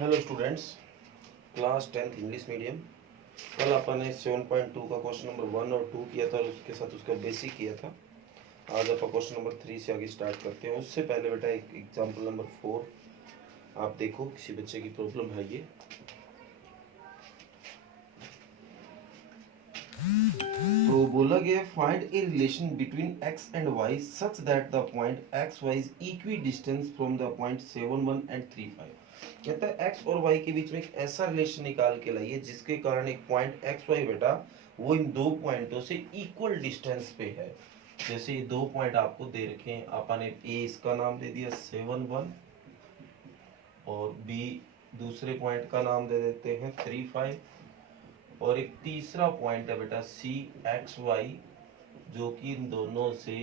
Hello students, class 10th English medium. कल अपन ने 7.2 का क्वेश्चन नंबर 1 और 2 किया था और उसके साथ उसका बेसिक किया था। आज अपन क्वेश्चन नंबर 3 से आगे स्टार्ट करते हैं। उससे पहले बेटा एक एग्जाम्पल नंबर 4 आप देखो, किसी बच्चे की प्रॉब्लम है ये। तो बोला गया find a relation between x and y such that the point x y is equi distance from the point 7 1 and 3 5। कहता है x और y के बीच में एक ऐसा रिलेशन निकाल के लाइए जिसके कारण एक पॉइंट x y बेटा वो इन दो पॉइंटों से इक्वल डिस्टेंस पे है। जैसे ये दो पॉइंट आपको दे रखे हैं, आपने a इसका नाम दे दिया 7 1 और b दूसरे पॉइंट का नाम दे देते हैं 3 5 और एक तीसरा पॉइंट है बेटा सी एक्स वाई जो कि इन दोनों से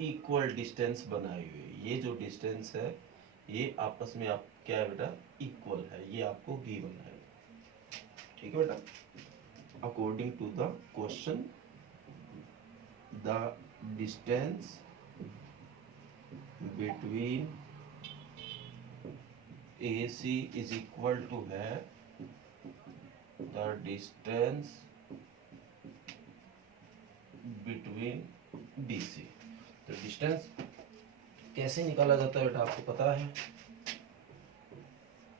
इक्वल डिस्टेंस बनाए हुए। ये जो डिस्टेंस है ये आपस में आप क्या है बेटा इक्वल है, ये आपको गिवन है। ठीक है बेटा, according to the question the distance between A C is equal to है the distance between BC। तो डिस्टेंस कैसे निकाला जाता है बेटा आपको पता है,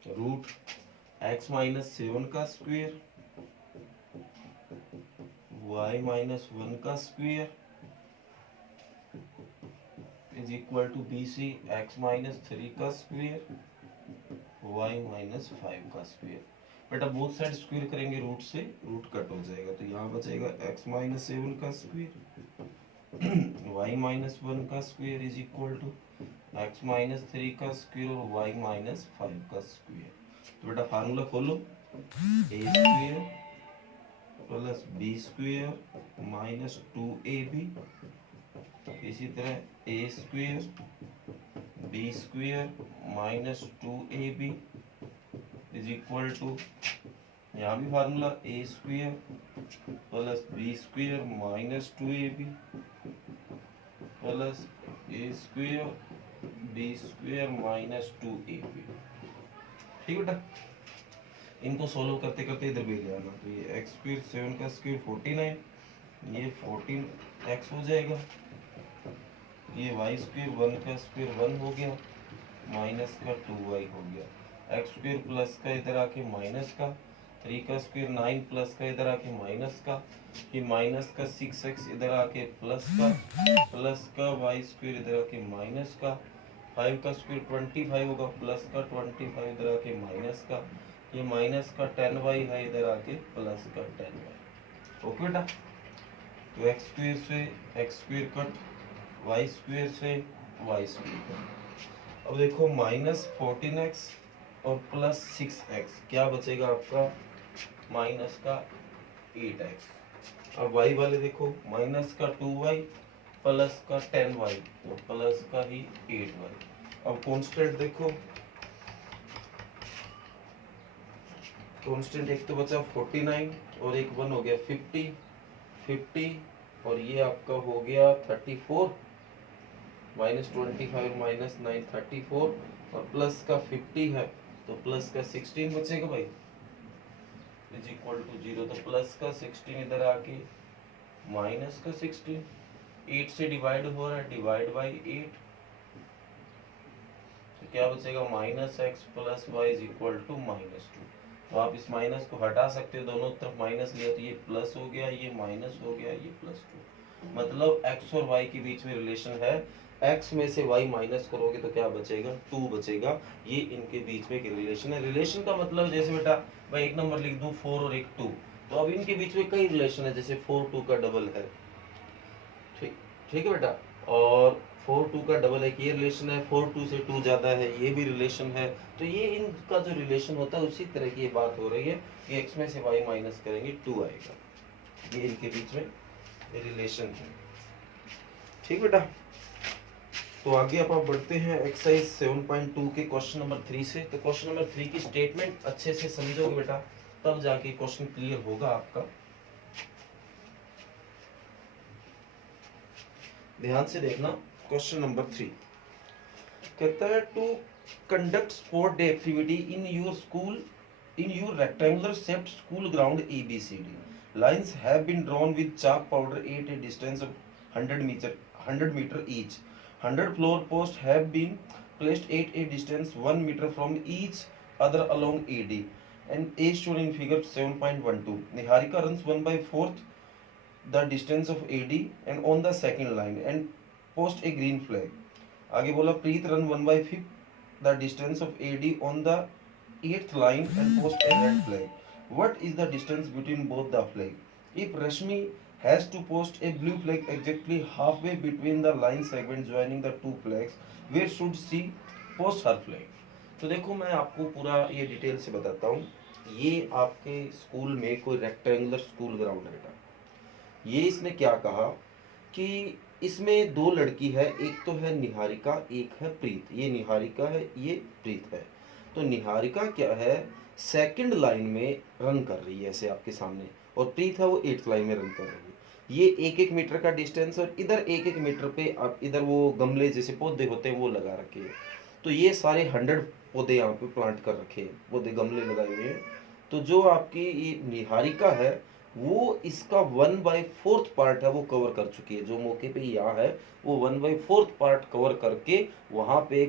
रूट x माइनस 7 का स्क्वायर y माइनस 1 का square is equal to BC x minus 3 का स्क्वायर y माइनस 5 का स्क्वायर। बेटा बोथ साइड स्क्वायर करेंगे रूट से, रूट कट हो जाएगा तो यहाँ बचेगा x माइनस 7 का स्क्वायर y माइनस 1 का square is equal to x minus 3 का स्क्वायर और y माइनस 5 का स्क्वायर। तो बेटा फार्मूला खोलो, a square plus b square minus 2ab, इसी तरह a square b square minus 2ab is equal to, यहाँ भी formula A square plus B square minus 2ab plus A square B square minus 2ab। ठीक बेटा, इनको solve करते करते इधर भी ले आना। तो ये x स्क्वायर 7 का स्क्वायर 49, ये 14x हो जाएगा, ये y स्क्वायर 1 का स्क्वायर 1 हो गया माइनस का 2y हो गया, एक्स स्क्वायर प्लस का इधर आके माइनस का 3 का स्क्वायर 9 प्लस का इधर आके माइनस का, ये माइनस का 6x इधर आके प्लस का y स्क्वायर इधर आके माइनस का 5 का स्क्वायर 25 होगा प्लस का 25 इधर आके माइनस का, ये माइनस का 10y है इधर आके प्लस का 10y। ओके बेटा, तो एक्स स्क्वायर से x square cut, y square से वाई स्क्वायर कट। अब देखो माइनस 14x और प्लस 6x क्या बचेगा आपका माइनस का 8x। अब y वाले देखो माइनस का 2y प्लस का 10y तो प्लस का ही 8y। अब कांस्टेंट देखो, कांस्टेंट एक तो बचा 49 और एक 1 हो गया 50 और ये आपका हो गया 34 माइनस 25 माइनस 9 34 और प्लस का 50 है तो प्लस का 16 बचेगा भाई इज इक्वल टू 0। तो प्लस का 16 इधर आके माइनस का 16, 8 से डिवाइड हो रहा है डिवाइड बाई 8 तो क्या बचेगा minus x plus y is equal to minus 2। तो आप इस माइनस को हटा सकते हो, दोनों तरफ माइनस लिया तो ये प्लस हो गया, ये माइनस हो गया, ये प्लस 2। मतलब x और y के बीच में रिलेशन है, x में से y माइनस करोगे तो क्या बचेगा 2 बचेगा। ये इनके बीच में एक रिलेशन है। रिलेशन का मतलब जैसे बेटा मैं एक नंबर लिख दूं 4 और एक 2, तो अब इनके बीच में कई रिलेशन है, जैसे 4 2 का डबल है। ठीक ठीक है बेटा, और 4 2 का डबल एक ये रिलेशन है, 4 2 से 2 ज्यादा है ये भी रिलेशन है। तो ये इनका जो रिलेशन होता है उसी तरह की ये बात हो रही है कि x में से y माइनस करेंगे 2 आएगा, ये इनके बीच में रिलेशन है। ठीक बेटा, तो आगे आप बढ़ते हैं एक्सरसाइज 7.2 के क्वेश्चन नंबर 3 से। तो क्वेश्चन नंबर 3 की स्टेटमेंट अच्छे से समझोगे बेटा तब जाके क्वेश्चन क्लियर होगा आपका। ध्यान से देखना, क्वेश्चन नंबर 3 कहता है to conduct sport day activity in your school in your rectangular shaped school ground ABCD. Lines have been drawn with chalk powder at a distance of 100 meter each. 100 floor posts have been placed at a distance 1 meter from each other along AD and A shown in figure 7.12. Niharika runs 1 by 4th the distance of AD and on the second line and post a green flag. आगे बोला प्रीत run 1/5 the distance of AD on the 8th line and post a red flag. What is the distance between both the flag? If Rashmi has to post a blue flag exactly halfway between the line segment joining the two flags, where should she post her flag? तो देखो मैं आपको पूरा ये detail से बताता हूँ। ये आपके स्कूल में कोई रेक्टेंगुलर स्कूल ग्राउंड रहेगा। ये इसने क्या कहा कि इसमें दो लड़की है, एक तो है निहारिका, एक है प्रीत। ये निहारिका है, ये प्रीत है। तो निहारिका क्या है, सेकंड लाइन में रन कर रही है ऐसे आपके सामने, और प्रीत है वो 8th लाइन में रन कर रही है। ये 1-1 मीटर का डिस्टेंस और इधर 1-1 मीटर पे आप इधर वो गमले जैसे पौधे होते हैं वो लगा रखे हैं। तो ये सारे 100 पौधे यहाँ पे प्लांट कर रखे हैं, पौधे गमले लगाए हुए हैं। तो जो आपकी ये निहारिका है वो इसका 1/4 पार्ट है वो कवर कर चुकी है। जो मौके पे यहाँ है वो 1/4 पार्ट कवर करके वहां पे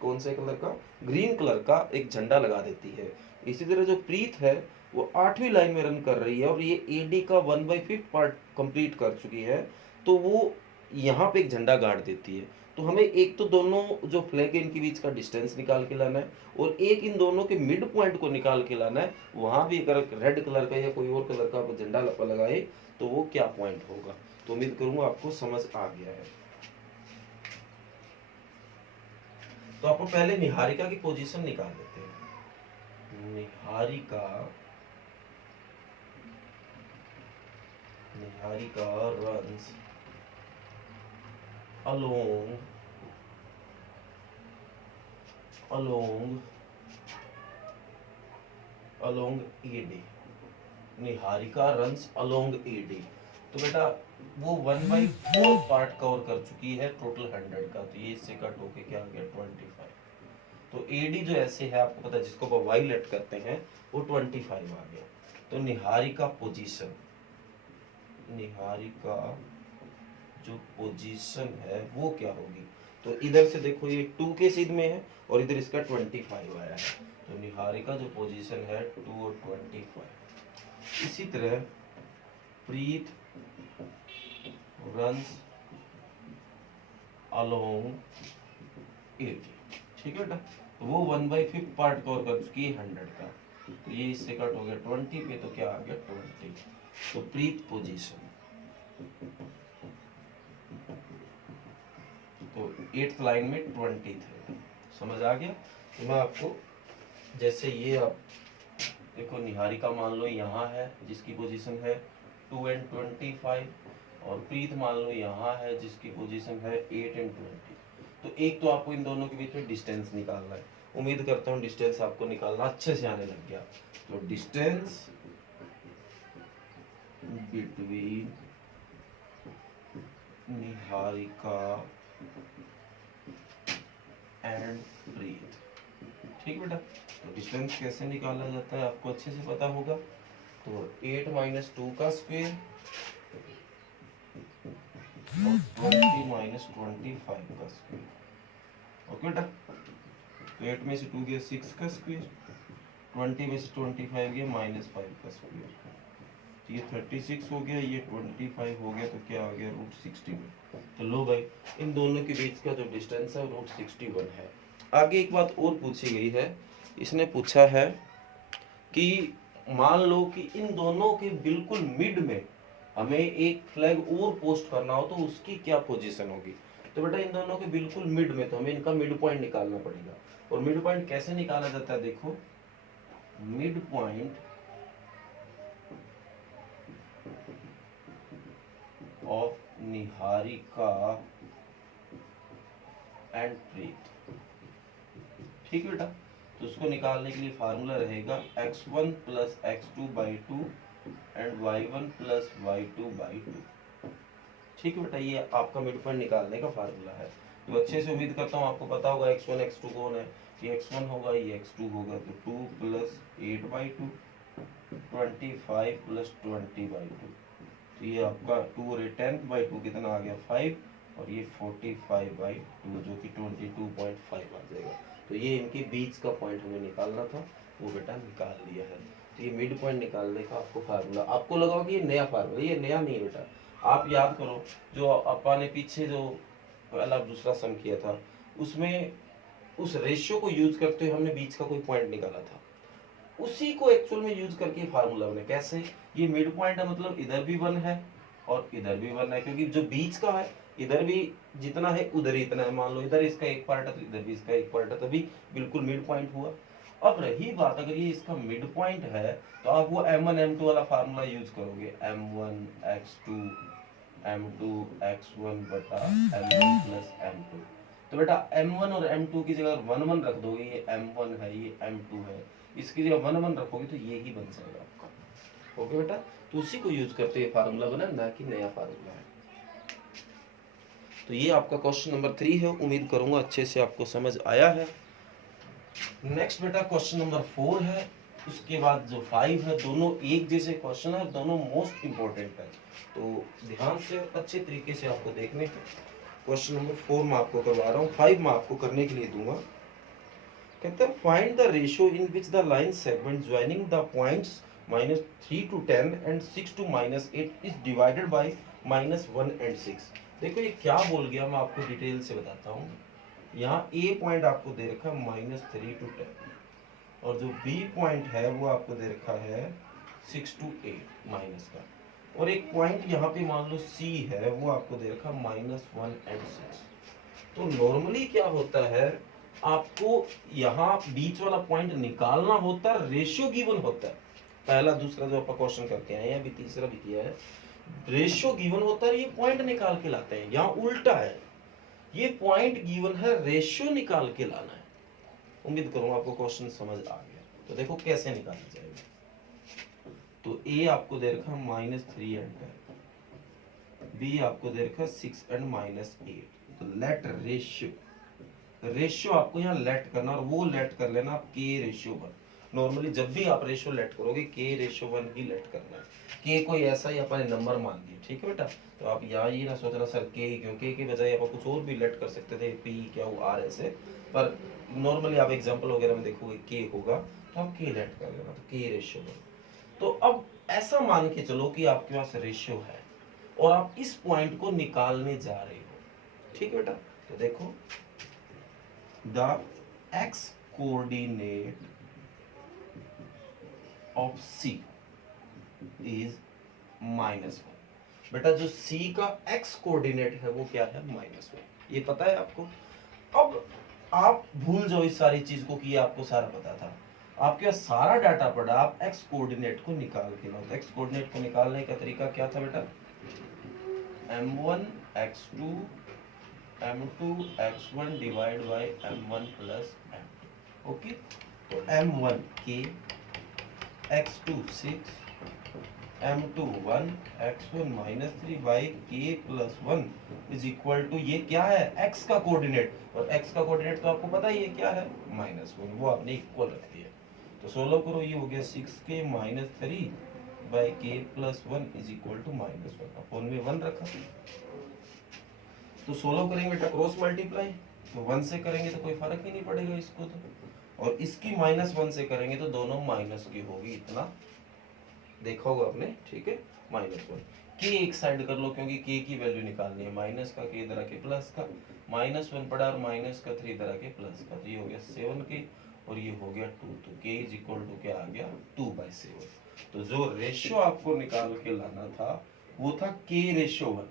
कौन से कलर का, ग्रीन कलर का एक झंडा लगा देती है। इसी तरह जो प्रीत है वो 8वीं लाइन में रन कर रही है और ये एडी का 1/5 पार्ट कंप्लीट कर चुकी है, तो वो यहाँ पे एक झंडा गाड़ देती है। तो हमें एक तो दोनों जो फ्लैग है इनके बीच का डिस्टेंस निकाल के लाना है और एक इन दोनों के मिड पॉइंट को निकाल के लाना है। वहां भी अगर रेड कलर का या कोई और कलर का झंडा लगाए तो वो क्या पॉइंट होगा। तो उम्मीद करूंगा आपको समझ आ गया है। तो आपको पहले निहारिका की पोजीशन निकाल लेते हैं। Niharika runs along AD। Niharika runs along AD। तो बेटा वो 1/4 पार्ट कवर कर चुकी है टोटल 100 का, तो ये इससे कट होके क्या आ गया 25। तो AD जो ऐसे है आपको पता है जिसको आप वाइलेट करते हैं वो 25 आ गया। तो निहारिका पोजीशन, निहारिका जो पोजीशन है वो क्या होगी। तो इधर से देखो ये 2 के सीध में है और इधर इसका 25 आया है। तो निहारिका जो पोजीशन है 2 और 25। इसी तरह प्रीत रन्स अलोंग 80। ठीक है बेटा, तो वो 1/5 पार्ट कवर कर चुकी है 100 का। तो ये इससे कट हो गया 20 पे, तो क्या आ गया 20। तो प्रीत पोजीशन तो 8th लाइन में 20 थे। समझ आ गया। तो मैं आपको जैसे ये आप देखो निहारिका मान लो यहाँ है जिसकी पोजीशन है 2 and 25 और प्रीत मान लो यहाँ है जिसकी पोजीशन है 8 and 20। तो एक तो आपको इन दोनों के बीच में डिस्टेंस निकालना है। उम्मीद करता हूँ डिस्टेंस आपको निकालना अच्छे से आने लग गया। तो distance between Niharika and Preet. ठीक बेटा, तो डिस्टेंस कैसे निकाला जाता है आपको अच्छे से पता होगा। तो 8 - 2 का स्क्वायर और 20 - 25 का स्क्वायर। ओके बेटा, तो 8 में से 2 गया 6 का स्क्वायर, 20 में से 25 गया -5 का स्क्वायर। तो ये 36 हो गया, ये 25 हो गया, तो क्या आ गया √61। तो लो भाई इन दोनों के बीच का जो डिस्टेंस है वो √61 है। आगे एक बात और पूछी गई है, इसने पूछा है कि मान लो कि इन दोनों के बिल्कुल मिड में हमें एक फ्लैग और पोस्ट करना हो तो उसकी क्या पोजीशन होगी। तो बेटा इन दोनों के बिल्कुल मिड में तो हमें इनका मिड पॉइंट निकालना पड़ेगा। और मिड पॉइंट कैसे निकाला जाता है, देखो mid point of Niharika and Preet. ठीक है बेटा, तो उसको निकालने के लिए फार्मूला रहेगा x1 + x2/2 and y1 + y2/2। ठीक है बेटा, ये आपका मिड पॉइंट निकालने का फार्मूला है। तो अच्छे से उम्मीद करता हूँ आपको पता होगा x1 x2 कौन है, ये x1 होगा ये x2 होगा, तो 2 प्लस 8/2 25 प्लस 20/2, तो ये आपका 2 और 10/2 कितना आ गया 5, और ये 45/2 जो कि 22.5 आ जाएगा। तो ये इनके बीच का पॉइंट हमें निकालना था, वो बेटा निकाल लिया है। तो ये मिड पॉइंट निकालने का आपको फार्मूला, आपको लगा कि ये नया फार्मूला, ये नया नहीं बेटा, आप याद करो जो अपा ने पीछे जो पहला दूसरा सम किया था उसमें उस रेशियो को यूज करते हुए हमने बीच का कोई पॉइंट निकाला था, उसी को एक्चुअल में यूज करके फार्मूला बने। कैसे, ये मिड पॉइंट है मतलब इधर भी 1 है और इधर भी 1 है, क्योंकि जो बीच का है इधर भी जितना है उधर ही इतना है। मान लो इधर इसका एक पार्ट है तो इधर भी इसका एक पार्ट है, तभी बिल्कुल मिड पॉइंट हुआ। अब रही बात, अगर ये इसका मिड पॉइंट है तो आप वो m1 m2 वाला फार्मूला यूज करोगे, m1 x2 m2 x1 बटा m1 प्लस m2। तो बेटा m1 और m2 की जगह 1 1 रख दोगे, ये m1 है ये m2 है, इसकी जगह 1 1 रखोगे तो ये ही बन जाएगा आपका। ओके बेटा, तो उसी को यूज करते हुए फार्मूला बना, ना कि नया फार्मूला है। तो ये आपका क्वेश्चन नंबर 3 है, उम्मीद करूंगा अच्छे से आपको समझ आया है। नेक्स्ट बेटा क्वेश्चन नंबर 4 है, उसके बाद जो 5 है, दोनों एक जैसे क्वेश्चन है, दोनों मोस्ट इंपॉर्टेंट है, तो ध्यान से अच्छे तरीके से आपको देखने हैं। क्वेश्चन नंबर 4 मैं आपको करवा रहा हूँ, 5 मैं आपको करने के लिए दूंगा। कहते हैं find the ratio in which the line segment joining the points -3 to 10 and 6 to -8 is divided by -1 and 6। देखो ये क्या बोल गया, मैं आपको डिटेल से बताता हूँ। यहाँ ए पॉइंट आपको दे रखा है -3 to 10, और जो बी पॉइंट है वो आपको दे रखा है 6 to 8 माइनस का, और एक पॉइंट यहाँ पे मान लो सी है वो आपको दे रखा है -1 and 6। तो नॉर्मली क्या होता है, आपको यहाँ बीच वाला पॉइंट निकालना होता है, रेशियो गिवन होता है, पहला दूसरा जो आप क्वेश्चन करके आए हैं, अभी तीसरा भी किया है, रेशियो गिवन होता है, ये पॉइंट निकाल के लाते हैं। यहाँ उल्टा है, ये पॉइंट गिवन है, रेशियो निकाल के लाना है। उम्मीद करूंगा आपको क्वेश्चन समझ आ गया। तो देखो कैसे निकाला जाएगा। तो ए आपको दे रखा -3 and 10, बी आपको दे रखा 6 and -8। तो लेट रेशियो आपको यहाँ लेट करना, और वो लेट कर लेना आप के रेशियो 1। नॉर्मली जब भी आप रेशियो लेट करोगे के रेशियो 1 ही लेट करना है, के कोई ऐसा ही अपने नंबर मान दिए, ठीक है बेटा। तो आप यहाँ ये ना सोचना सर के ही क्यों, के बजाय आप कुछ और भी लेट कर सकते थे, पी क्या आर ऐसे, पर नॉर्मली आप एग्जांपल वगैरह में देखोगे के होगा तो आप के लेट कर लेना, तो के रेशियो 1। तो अब ऐसा मान के चलो कि आपके पास रेशियो है और आप इस पॉइंट को निकालने जा रहे हो, ठीक है बेटा। तो देखो the x coordinate of C is -1। बेटा जो सी का एक्स कोऑर्डिनेट है वो क्या है, -1, ये पता है आपको। अब आप भूल जाओ इस सारी चीज को कि आपको सारा पता था, आपके पास सारा डाटा पड़ा, आप एक्स कोऑर्डिनेट को निकाल के लाओ। एक्स कोऑर्डिनेट को निकालने का तरीका क्या था बेटा, m1 x2 m2 x1 divide by m1 plus m2। Okay, तो m1 k, x2 6, m2 1, x1 -3 by k plus 1 is equal to, ये क्या है x का कोऑर्डिनेट, और x का कोऑर्डिनेट तो आपको पता ही है क्या है -1, वो आपने इक्वल रख दिया। तो सोल्व करो, ये हो गया 6k -3 by k plus 1 is equal to -1, अपन में 1 रखा। तो सोल्व करेंगे बेटा क्रॉस मल्टीप्लाई, तो 1 से करेंगे तो कोई फर्क ही नहीं पड़ेगा इसको तो, और इसकी -1 से करेंगे तो दोनों माइनस की होगी, इतना देखा होगा आपने, ठीक है। -1 के एक साइड कर लो क्योंकि के की वैल्यू निकालनी है, माइनस का के इधर आके प्लस का, -1 पड़ा और माइनस का 3 इधर आके प्लस का, तो ये हो गया 7k और ये हो गया 2, तो k इज इक्वल टू क्या आ गया 2/7। तो जो रेशियो आपको निकाल के लाना था वो था k रेशियो 1,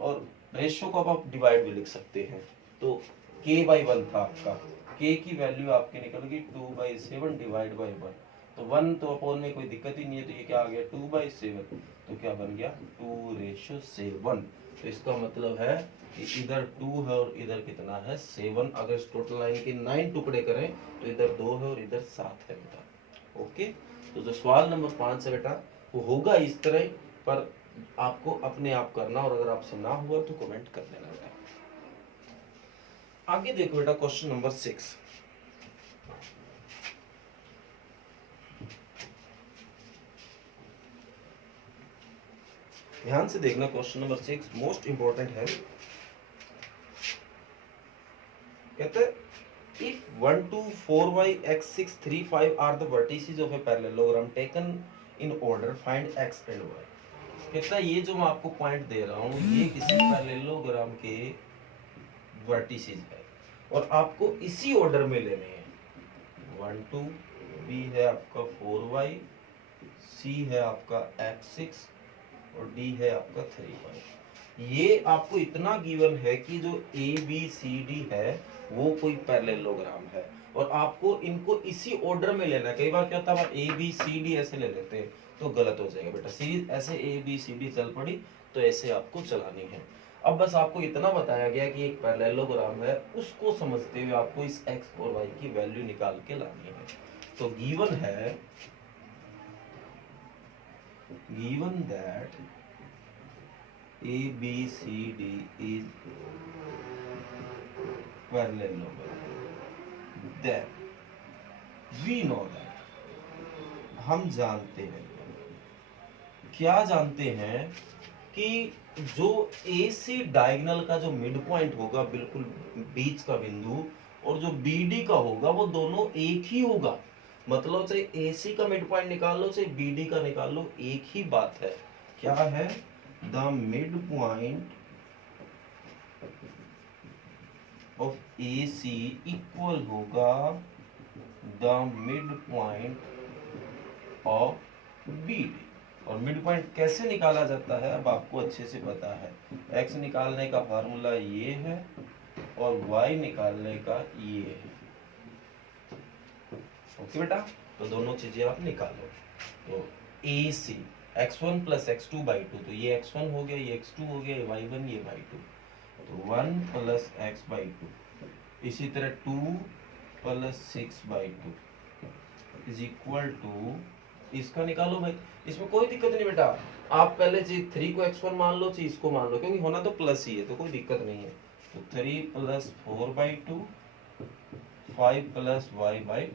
और रेशियो को अब आप डिवाइड भी लिख सकते हैं, तो k/1 था आपका, k की वैल्यू आपकी निकल गई 2/7 डिवाइड बाई 1, तो 1 तो अपॉन में कोई दिक्कत ही नहीं है, तो ये क्या आ गया 2/7, तो क्या बन गया 2:7। तो इसका मतलब है कि इधर 2 है और इधर कितना है 7। अगर इस टोटल लाइन के 9 टुकड़े करें तो इधर 2 है और इधर 7 है बेटा। ओके, तो जो सवाल नंबर 5 है बेटा वो होगा इस तरह, पर आपको अपने आप करना, और अगर आपसे ना हुआ तो कमेंट कर देना बेटा। आगे देखो बेटा क्वेश्चन नंबर 6। ध्यान से देखना, क्वेश्चन नंबर 6 मोस्ट इंपॉर्टेंट है। कहते if 1 2 4y x 6 3 5 are the vertices of a parallelogram taken in order, find x and y। कहता है ये जो मैं आपको पॉइंट दे रहा हूँ ये किसी पैरेललोग्राम के वर्टिसेस है और आपको इसी ऑर्डर में लेने हैं। 1 2, b है आपका 4y, c है आपका x6 और d है आपका 3y। ये आपको इतना गिवन है कि जो a b c d है वो कोई पैरेललोग्राम है और आपको इनको इसी ऑर्डर में लेना है। कई बार क्या होता है a b c d ऐसे ले लेते हैं तो गलत हो जाएगा बेटा। सीरीज ऐसे a b c d चल पड़ी तो ऐसे आपको चलानी है। अब बस आपको इतना बताया गया कि एक पैरेललोग्राम है, उसको समझते हुए आपको इस x और y की वैल्यू निकाल के लानी है। तो गिवन है, given that a b c d is parallelogram, then we know that, हम जानते हैं, क्या जानते हैं कि जो AC डायगोनल का जो मिड पॉइंट होगा बिल्कुल बीच का बिंदु और जो BD का होगा वो दोनों एक ही होगा। मतलब चाहे AC का मिड पॉइंट निकाल लो चाहे BD का निकाल लो, एक ही बात है। क्या है? The mid point of AC equal होगा the mid point of BD। और मिड पॉइंट कैसे निकाला जाता है अब आपको अच्छे से पता है। x निकालने का फार्मूला ये है और y निकालने का ये है। ओके बेटा, तो दोनों चीजें आप निकालो। तो AC x1 plus x2 by 2, तो ये x1 हो गया, ये x2 हो गया, ये y1 ये y2, तो 1 प्लस x बाई 2। इसी तरह 2 plus 6 by 2 is equal to, इसका निकालो भाई, इसमें कोई दिक्कत नहीं बेटा। आप पहले 3 को x1 मान लो, इसको मान लो, क्योंकि होना तो प्लस ही है तो कोई दिक्कत नहीं है। तो 3 plus 4 by 2, 5 plus y by.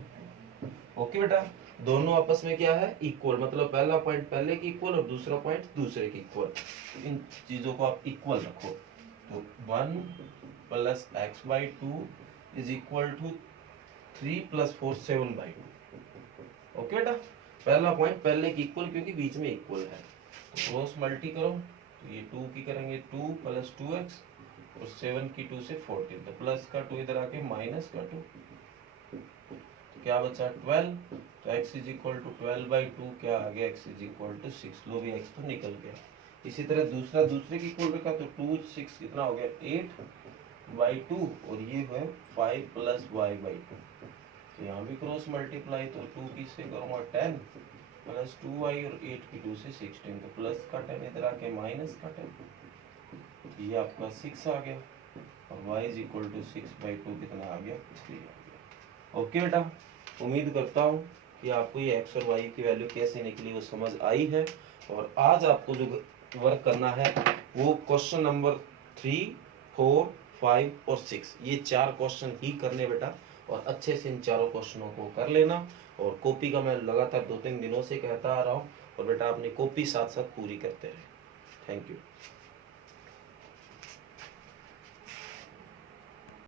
Okay बेटा, दोनों आपस में क्या है? इक्वल, मतलब पहला पॉइंट पहले की इक्वल और दूसरा पॉइंट दूसरे की इक्वल। इन चीजों को आप इक्वल रखो। तो 1 plus x by 2 is equal to 3 plus 4 7 by 2। Okay बेटा, पहला पॉइंट पहले की इक्वल क्योंकि बीच में इक्वल है। तो क्रॉस मल्टी करो तो ये 2 की करेंगे 2 प्लस 2x और 7 की 2 से 14, तो प्लस का 2 इधर आके माइनस का 2, तो क्या बचा 12। तो x is equal to 12 by 2 क्या आ गया? x is equal to 6। लो भी x तो निकल गया। इसी तरह दूसरे की इक्वल रखा तो 2 6 कितना हो गया? 8 बाई 2 और ये है 5 प्लस y बाई 2। तो यहाँ भी क्रॉस मल्टीप्लाई, तो 2 की से करूँगा 10 प्लस 2y और 8 की 2 से 16, तो प्लस का 10 इधर आके माइनस का 10, ये आपका 6 आ गया और y is equal to 6 by 2 कितना आ गया? 3 आ गया। ओके बेटा, उम्मीद करता हूँ कि आपको ये x और y की वैल्यू कैसे निकली वो समझ आई है। और आज आपको जो वर्क करना है वो क्वेश्चन नंबर 3, 4, 5 और 6, ये 4 क्वेश्चन ही करने बेटा। और अच्छे से इन चारों क्वेश्चनों को कर लेना। और कॉपी का मैं लगातार 2-3 दिनों से कहता आ रहा हूँ और बेटा अपनी कॉपी साथ साथ पूरी करते रहे। Thank you.